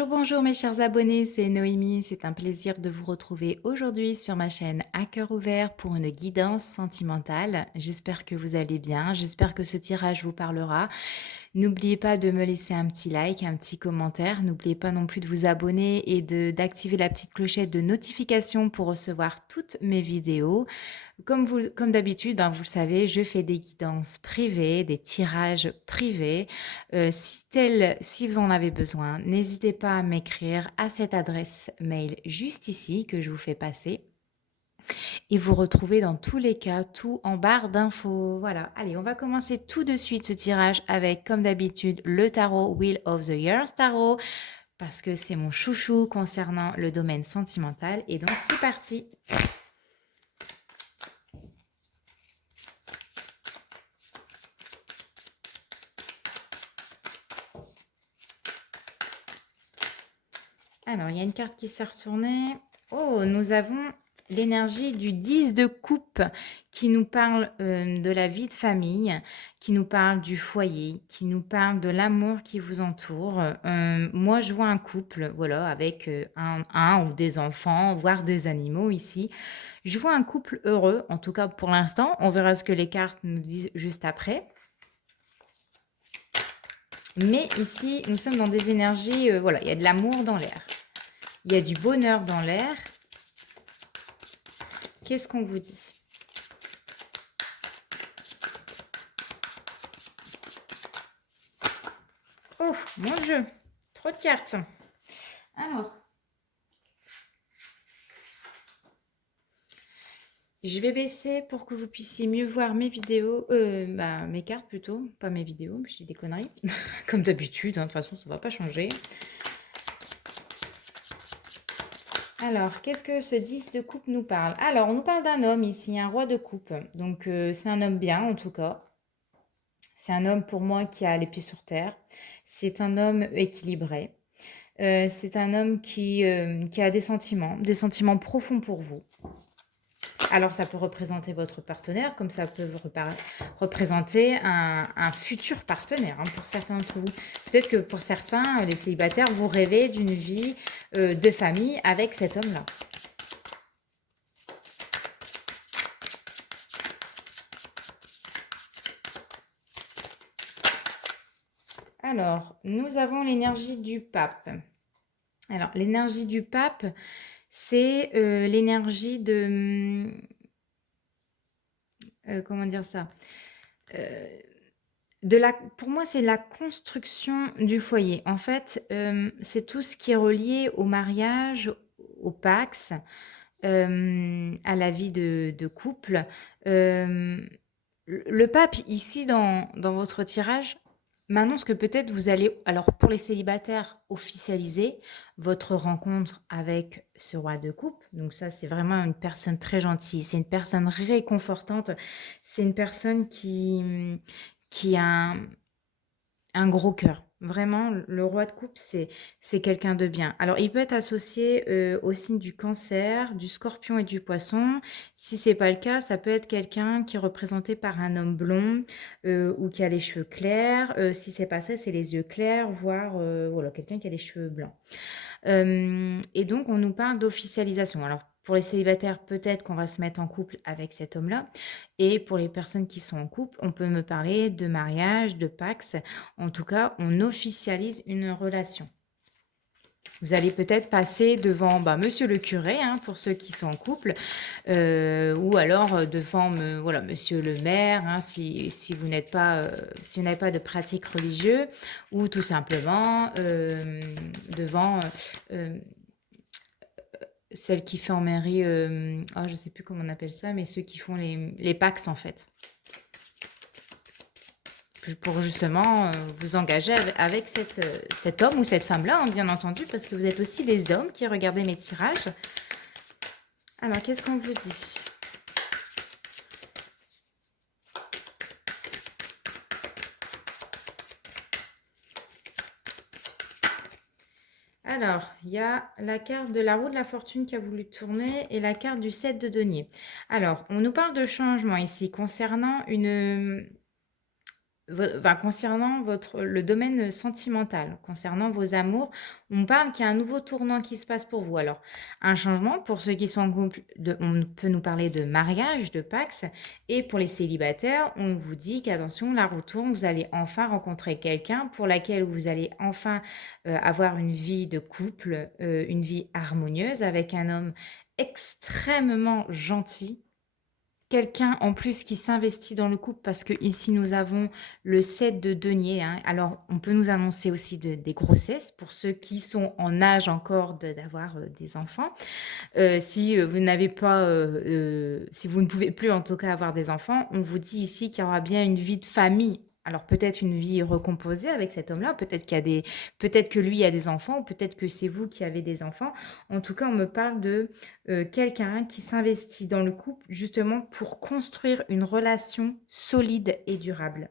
Bonjour, bonjour mes chers abonnés, c'est Noémie. C'est un plaisir de vous retrouver aujourd'hui sur ma chaîne À cœur ouvert pour une guidance sentimentale. J'espère que vous allez bien, j'espère que ce tirage vous parlera. N'oubliez pas de me laisser un petit like, un petit commentaire. N'oubliez pas non plus de vous abonner et d'activer la petite clochette de notification pour recevoir toutes mes vidéos. Comme d'habitude, vous le savez, je fais des guidances privées, des tirages privés. Si vous en avez besoin, n'hésitez pas à m'écrire à cette adresse mail juste ici que je vous fais passer. Et vous retrouvez dans tous les cas tout en barre d'infos. Voilà, allez, on va commencer tout de suite ce tirage avec, comme d'habitude, le tarot Wheel of the Years Tarot, parce que c'est mon chouchou concernant le domaine sentimental. Et donc, c'est parti. Alors, il y a une carte qui s'est retournée. Oh, nous avons l'énergie du 10 de coupe qui nous parle de la vie de famille, qui nous parle du foyer, qui nous parle de l'amour qui vous entoure. Moi, je vois un couple, voilà, avec un ou des enfants, voire des animaux ici. Je vois un couple heureux, en tout cas pour l'instant. On verra ce que les cartes nous disent juste après. Mais ici, nous sommes dans des énergies, voilà, il y a de l'amour dans l'air. Il y a du bonheur dans l'air. Qu'est-ce qu'on vous dit? Oh, mon Dieu, trop de cartes. Alors, je vais baisser pour que vous puissiez mieux voir mes vidéos, mes cartes plutôt, pas mes vidéos, je dis des conneries. Comme d'habitude, de toute façon, ça ne va pas changer. Alors, qu'est-ce que ce 10 de coupe nous parle? Alors, on nous parle d'un homme ici, un roi de coupe. Donc, c'est un homme bien, en tout cas. C'est un homme, pour moi, qui a les pieds sur terre. C'est un homme équilibré. C'est un homme qui a des sentiments profonds pour vous. Alors, ça peut représenter votre partenaire, comme ça peut représenter un futur partenaire pour certains d'entre vous. Peut-être que pour certains, les célibataires, vous rêvez d'une vie de famille avec cet homme-là. Alors, nous avons l'énergie du pape. Alors, l'énergie du pape, c'est l'énergie de... comment dire ça pour moi, c'est la construction du foyer. En fait, c'est tout ce qui est relié au mariage, au pax, à la vie de couple. Le pape, ici, dans votre tirage, m'annonce que peut-être vous allez, alors pour les célibataires, officialiser votre rencontre avec ce roi de coupe. Donc ça, c'est vraiment une personne très gentille. C'est une personne réconfortante. C'est une personne qui a un gros cœur. Vraiment, le roi de coupe, c'est quelqu'un de bien. Alors, il peut être associé au signe du cancer, du scorpion et du poisson. Si c'est pas le cas, ça peut être quelqu'un qui est représenté par un homme blond ou qui a les cheveux clairs. Si c'est pas ça, c'est les yeux clairs, voire voilà, quelqu'un qui a les cheveux blancs. Et donc, on nous parle d'officialisation. Alors, pour les célibataires, peut-être qu'on va se mettre en couple avec cet homme-là. Et pour les personnes qui sont en couple, on peut me parler de mariage, de pax. En tout cas, on officialise une relation. Vous allez peut-être passer devant monsieur le curé, pour ceux qui sont en couple, ou alors devant voilà, monsieur le maire, si vous n'êtes pas, si vous n'avez pas de pratique religieuse, ou tout simplement devant celle qui fait en mairie, je ne sais plus comment on appelle ça, mais ceux qui font les PAX en fait. Pour justement vous engager avec cet homme ou cette femme-là, bien entendu, parce que vous êtes aussi des hommes qui regardez mes tirages. Alors, qu'est-ce qu'on vous dit? Alors, il y a la carte de la roue de la fortune qui a voulu tourner et la carte du 7 de denier. Alors, on nous parle de changement ici concernant enfin, concernant le domaine sentimental, concernant vos amours, on parle qu'il y a un nouveau tournant qui se passe pour vous. Alors, un changement pour ceux qui sont en couple, on peut nous parler de mariage, de Pax, et pour les célibataires, on vous dit qu'attention, la roue tourne, vous allez enfin rencontrer quelqu'un pour laquelle vous allez enfin avoir une vie de couple, une vie harmonieuse avec un homme extrêmement gentil. Quelqu'un en plus qui s'investit dans le couple parce que ici nous avons le 7 de denier, hein. Alors on peut nous annoncer aussi des grossesses pour ceux qui sont en âge encore d'avoir des enfants. Si vous n'avez pas, si vous ne pouvez plus en tout cas avoir des enfants, on vous dit ici qu'il y aura bien une vie de famille. Alors peut-être une vie recomposée avec cet homme-là, peut-être que lui a des enfants, ou peut-être que c'est vous qui avez des enfants. En tout cas, on me parle de quelqu'un qui s'investit dans le couple justement pour construire une relation solide et durable.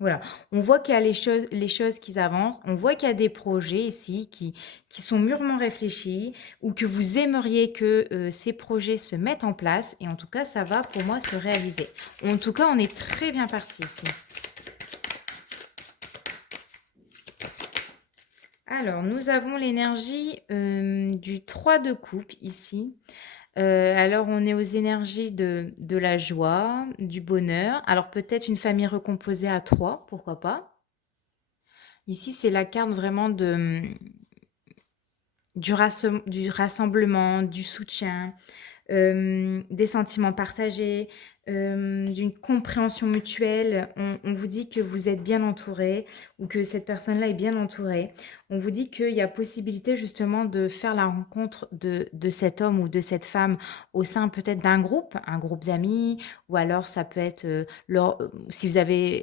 Voilà, on voit qu'il y a les choses qui avancent, on voit qu'il y a des projets ici qui sont mûrement réfléchis ou que vous aimeriez que ces projets se mettent en place et en tout cas, ça va pour moi se réaliser. En tout cas, on est très bien parti ici. Alors, nous avons l'énergie du 3 de coupe ici. Alors, on est aux énergies de la joie, du bonheur. Alors, peut-être une famille recomposée à 3, pourquoi pas. Ici, c'est la carte vraiment du rassemblement, du soutien, des sentiments partagés, d'une compréhension mutuelle. On vous dit que vous êtes bien entouré ou que cette personne-là est bien entourée. On vous dit qu'il y a possibilité justement de faire la rencontre de cet homme ou de cette femme au sein peut-être d'un groupe, un groupe d'amis, ou alors ça peut être si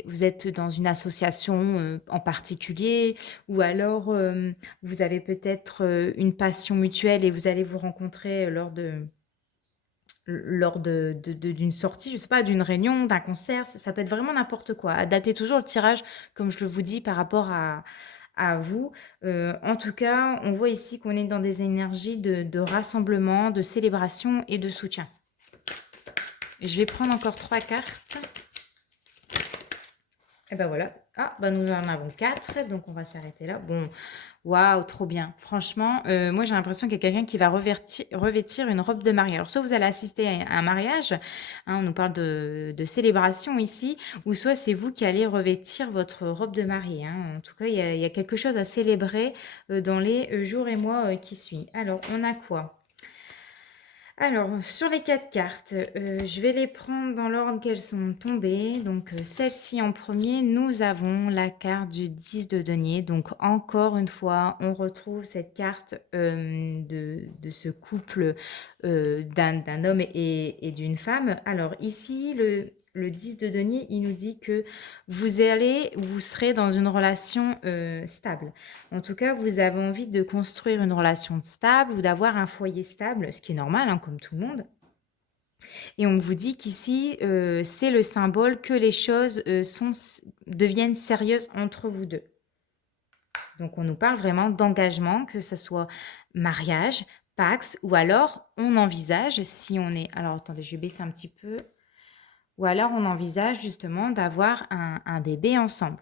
vous êtes dans une association en particulier, ou alors vous avez peut-être une passion mutuelle et vous allez vous rencontrer d'une sortie, je sais pas, d'une réunion, d'un concert, ça peut être vraiment n'importe quoi. Adaptez toujours le tirage, comme je le vous dis, par rapport à vous. En tout cas, on voit ici qu'on est dans des énergies de rassemblement, de célébration et de soutien. Je vais prendre encore 3 cartes. Et ben voilà. Ah, ben nous en avons 4, donc on va s'arrêter là. Bon, waouh, trop bien. Franchement, moi j'ai l'impression qu'il y a quelqu'un qui va revêtir une robe de mariée. Alors soit vous allez assister à un mariage, hein, on nous parle de célébration ici, ou soit c'est vous qui allez revêtir votre robe de mariée, hein. En tout cas, il y a quelque chose à célébrer dans les jours et mois qui suivent. Alors, on a quoi? Alors, sur les 4 cartes, je vais les prendre dans l'ordre qu'elles sont tombées. Donc, celle-ci en premier, nous avons la carte du 10 de denier. Donc, encore une fois, on retrouve cette carte de ce couple d'un homme et d'une femme. Alors, ici, le 10 de denier, il nous dit que vous serez dans une relation stable. En tout cas, vous avez envie de construire une relation stable ou d'avoir un foyer stable, ce qui est normal, hein, comme tout le monde. Et on vous dit qu'ici, c'est le symbole que les choses deviennent sérieuses entre vous deux. Donc, on nous parle vraiment d'engagement, que ce soit mariage, pax, ou alors on envisage, si on est... Alors, attendez, je vais baisser un petit peu. Ou alors on envisage justement d'avoir un bébé ensemble.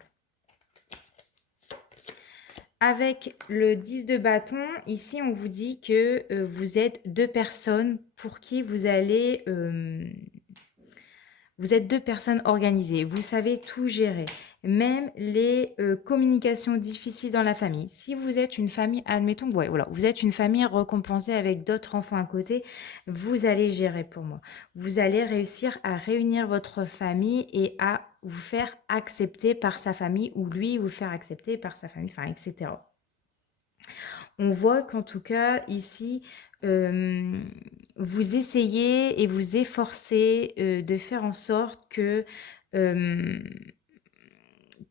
Avec le 10 de bâton, ici on vous dit que vous êtes 2 personnes pour qui vous allez... vous êtes 2 personnes organisées, vous savez tout gérer, même les communications difficiles dans la famille. Si vous êtes une famille, admettons, ouais, voilà, vous êtes une famille récompensée avec d'autres enfants à côté, vous allez gérer pour moi. Vous allez réussir à réunir votre famille et à vous faire accepter par sa famille ou lui vous faire accepter par sa famille, enfin, etc. On voit qu'en tout cas, ici, vous essayez et vous efforcez de faire en sorte euh,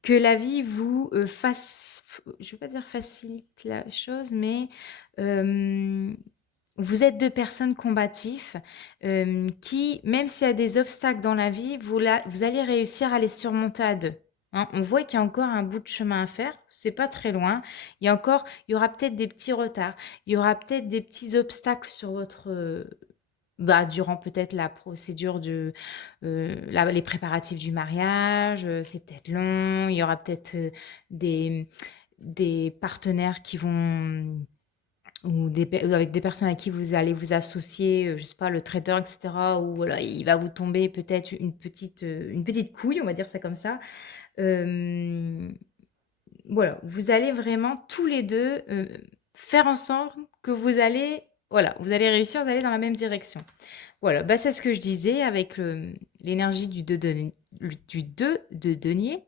que la vie vous fasse, je ne vais pas dire facilite la chose, mais vous êtes 2 personnes combatives qui, même s'il y a des obstacles dans la vie, vous allez réussir à les surmonter à 2. Hein. On voit qu'il y a encore un bout de chemin à faire, c'est pas très loin. Il y aura peut-être des petits retards, il y aura peut-être des petits obstacles sur bah, durant peut-être la procédure les préparatifs du mariage, c'est peut-être long, il y aura peut-être, des partenaires qui vont ou avec des personnes à qui vous allez vous associer, je sais pas, le traiteur et cetera, où voilà, il va vous tomber peut-être une petite couille, on va dire ça comme ça. Hem, voilà, vous allez vraiment tous les 2 faire en sorte que vous allez réussir, vous allez dans la même direction. Voilà, bah, c'est ce que je disais avec l'énergie du 2 de denier,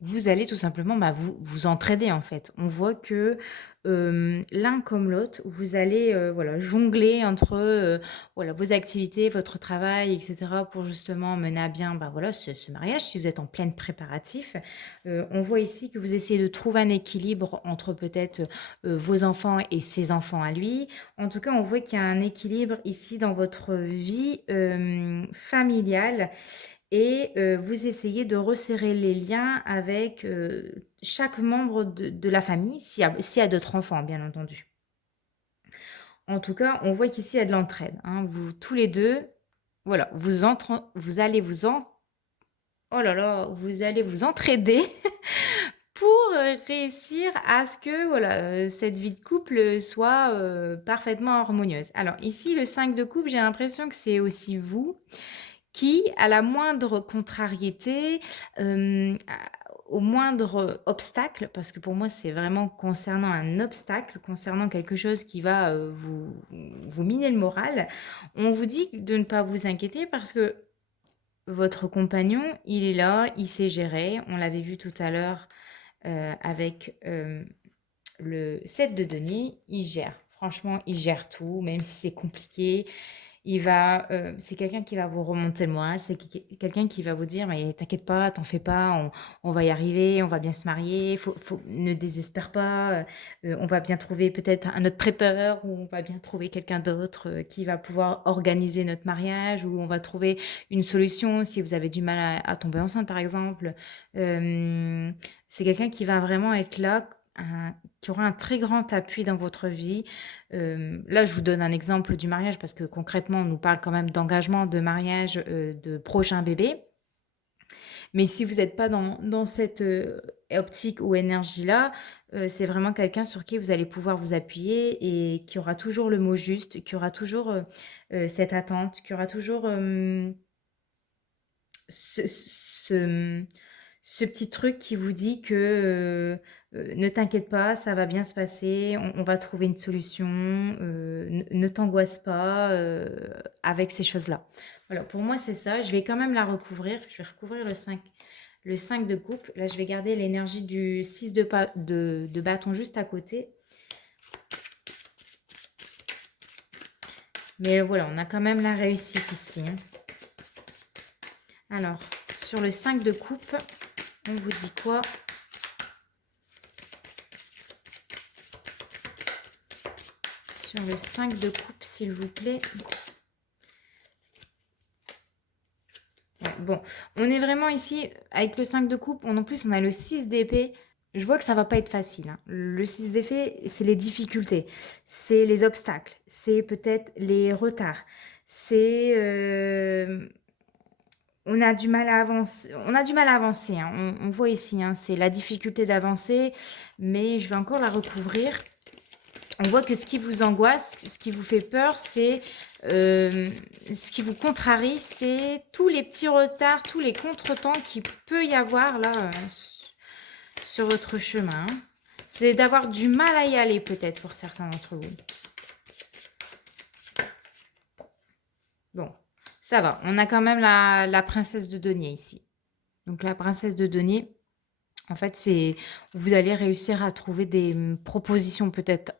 vous allez tout simplement, bah, vous entraider, en fait. On voit que, l'un comme l'autre, vous allez, voilà, jongler entre, voilà, vos activités, votre travail et cetera pour justement mener à bien, bah, voilà, ce mariage, si vous êtes en pleine préparatif. On voit ici que vous essayez de trouver un équilibre entre peut-être, vos enfants et ses enfants à lui. En tout cas, on voit qu'il y a un équilibre ici dans votre vie, familiale et vous essayez de resserrer les liens avec, chaque membre de la famille, s'il y a d'autres enfants, bien entendu. En tout cas, on voit qu'ici, il y a de l'entraide, hein. Vous tous les 2, voilà, vous allez vous en oh là là, vous allez vous entraider pour, réussir à ce que, voilà, cette vie de couple, soit, parfaitement harmonieuse. Alors ici, le 5 de coupe, j'ai l'impression que c'est aussi vous qui, à la moindre contrariété, au moindre obstacle, parce que pour moi, c'est vraiment concernant un obstacle, concernant quelque chose qui va, vous miner le moral, on vous dit de ne pas vous inquiéter parce que votre compagnon, il est là, il sait gérer. On l'avait vu tout à l'heure, avec, le 7 de denier, il gère. Franchement, il gère tout, même si c'est compliqué. C'est quelqu'un qui va vous remonter le moral, c'est quelqu'un qui va vous dire: «Mais t'inquiète pas, t'en fais pas, on va y arriver, on va bien se marier, ne désespère pas, on va bien trouver peut-être un autre traiteur ou on va bien trouver quelqu'un d'autre, qui va pouvoir organiser notre mariage ou on va trouver une solution si vous avez du mal à tomber enceinte», par exemple. C'est quelqu'un qui va vraiment être là, qui aura un très grand appui dans votre vie. Là, je vous donne un exemple du mariage parce que concrètement, on nous parle quand même d'engagement, de mariage, de prochain bébé. Mais si vous n'êtes pas dans cette, optique ou énergie-là, c'est vraiment quelqu'un sur qui vous allez pouvoir vous appuyer et qui aura toujours le mot juste, qui aura toujours, cette attente, qui aura toujours, ce petit truc qui vous dit que, «Ne t'inquiète pas, ça va bien se passer, on va trouver une solution, ne t'angoisse pas», avec ces choses-là. Voilà, pour moi, c'est ça. Je vais quand même la recouvrir. Je vais recouvrir le cinq de coupe. Là, je vais garder l'énergie du 6 de bâton juste à côté. Mais voilà, on a quand même la réussite ici, hein. Alors, sur le 5 de coupe, on vous dit quoi? Sur le 5 de coupe, s'il vous plaît. Ouais, bon, on est vraiment ici, avec le 5 de coupe, en plus on a le 6 d'épée. Je vois que ça va pas être facile, hein. Le 6 d'épée, c'est les difficultés, c'est les obstacles, c'est peut-être les retards, c'est... on a du mal à avancer, hein. On voit ici, hein, c'est la difficulté d'avancer, mais je vais encore la recouvrir. On voit que ce qui vous angoisse, ce qui vous fait peur, c'est ce qui vous contrarie, c'est tous les petits retards, tous les contretemps qu'il peut y avoir là sur votre chemin. C'est d'avoir du mal à y aller peut-être pour certains d'entre vous. Bon, ça va. On a quand même la princesse de denier ici. Donc la princesse de denier, en fait, vous allez réussir à trouver des propositions peut-être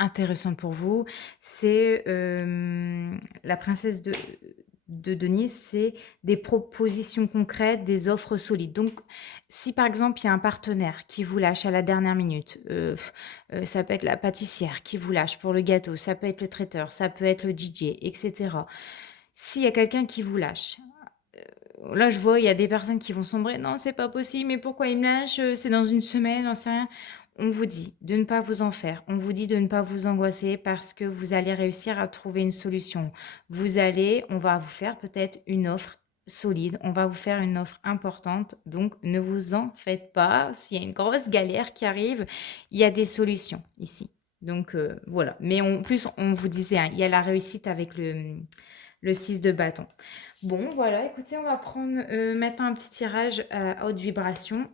intéressantes pour vous. C'est la princesse de denier, c'est des propositions concrètes, des offres solides. Donc, si par exemple, il y a un partenaire qui vous lâche à la dernière minute, ça peut être la pâtissière qui vous lâche pour le gâteau, ça peut être le traiteur, ça peut être le DJ, etc. S'il y a quelqu'un qui vous lâche, là, je vois, il y a des personnes qui vont sombrer. Non, c'est pas possible, mais pourquoi il me lâche? C'est dans une semaine, j'en sais rien. On vous dit de ne pas vous en faire, on vous dit de ne pas vous angoisser parce que vous allez réussir à trouver une solution. On va vous faire peut-être une offre solide, on va vous faire une offre importante, donc ne vous en faites pas. S'il y a une grosse galère qui arrive, il y a des solutions ici. Donc voilà. Mais en plus, on vous disait, hein, il y a la réussite avec le 6 de bâton. Bon, voilà, écoutez, on va prendre maintenant un petit tirage à haute vibration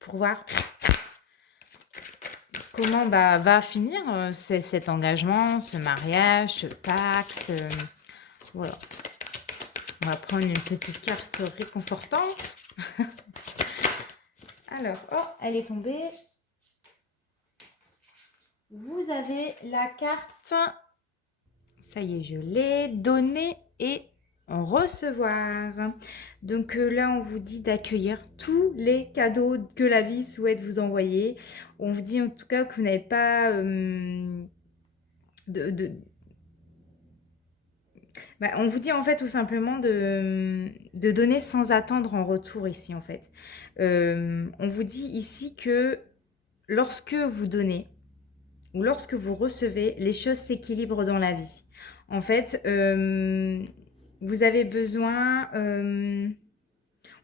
pour voir comment va finir cet engagement, ce mariage, ce pacte. Voilà. On va prendre une petite carte réconfortante. Alors, oh, elle est tombée. Vous avez la carte, ça y est, je l'ai, donner et recevoir. Donc là, on vous dit d'accueillir tous les cadeaux que la vie souhaite vous envoyer. On vous dit en tout cas que vous n'avez pas on vous dit en fait tout simplement de donner sans attendre en retour ici en fait. On vous dit ici que lorsque vous donnez ou lorsque vous recevez, les choses s'équilibrent dans la vie. En fait, vous avez besoin,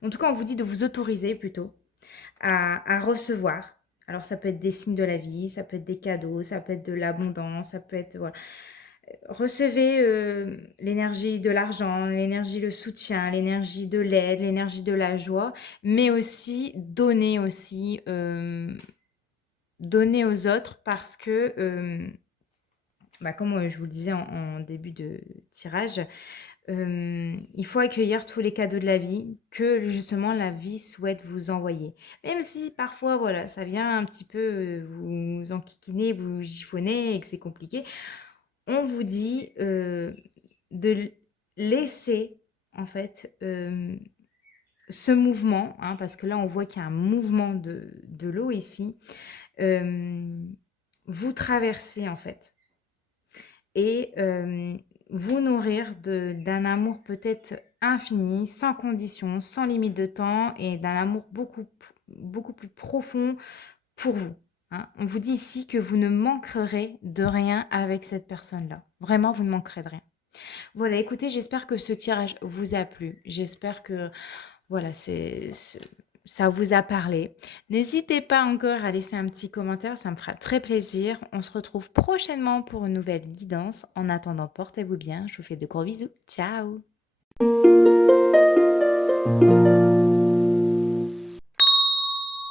en tout cas on vous dit de vous autoriser plutôt à recevoir. Alors ça peut être des signes de la vie, ça peut être des cadeaux, ça peut être de l'abondance, ça peut être... Voilà. Recevez l'énergie de l'argent, l'énergie, le soutien, l'énergie de l'aide, l'énergie de la joie, mais aussi donner aussi, donner aux autres parce que, comme je vous le disais en début de tirage, il faut accueillir tous les cadeaux de la vie que justement la vie souhaite vous envoyer. Même si parfois, voilà, ça vient un petit peu vous enquiquiner, vous chiffonner et que c'est compliqué, on vous dit de laisser en fait ce mouvement, hein, parce que là on voit qu'il y a un mouvement de l'eau ici, vous traverser en fait et vous nourrir d'un amour peut-être infini, sans condition, sans limite de temps et d'un amour beaucoup plus profond pour vous. Hein. On vous dit ici que vous ne manquerez de rien avec cette personne-là. Vraiment, vous ne manquerez de rien. Voilà, écoutez, j'espère que ce tirage vous a plu. J'espère que voilà, ça vous a parlé. N'hésitez pas encore à laisser un petit commentaire, ça me fera très plaisir. On se retrouve prochainement pour une nouvelle guidance. En attendant, portez-vous bien. Je vous fais de gros bisous. Ciao!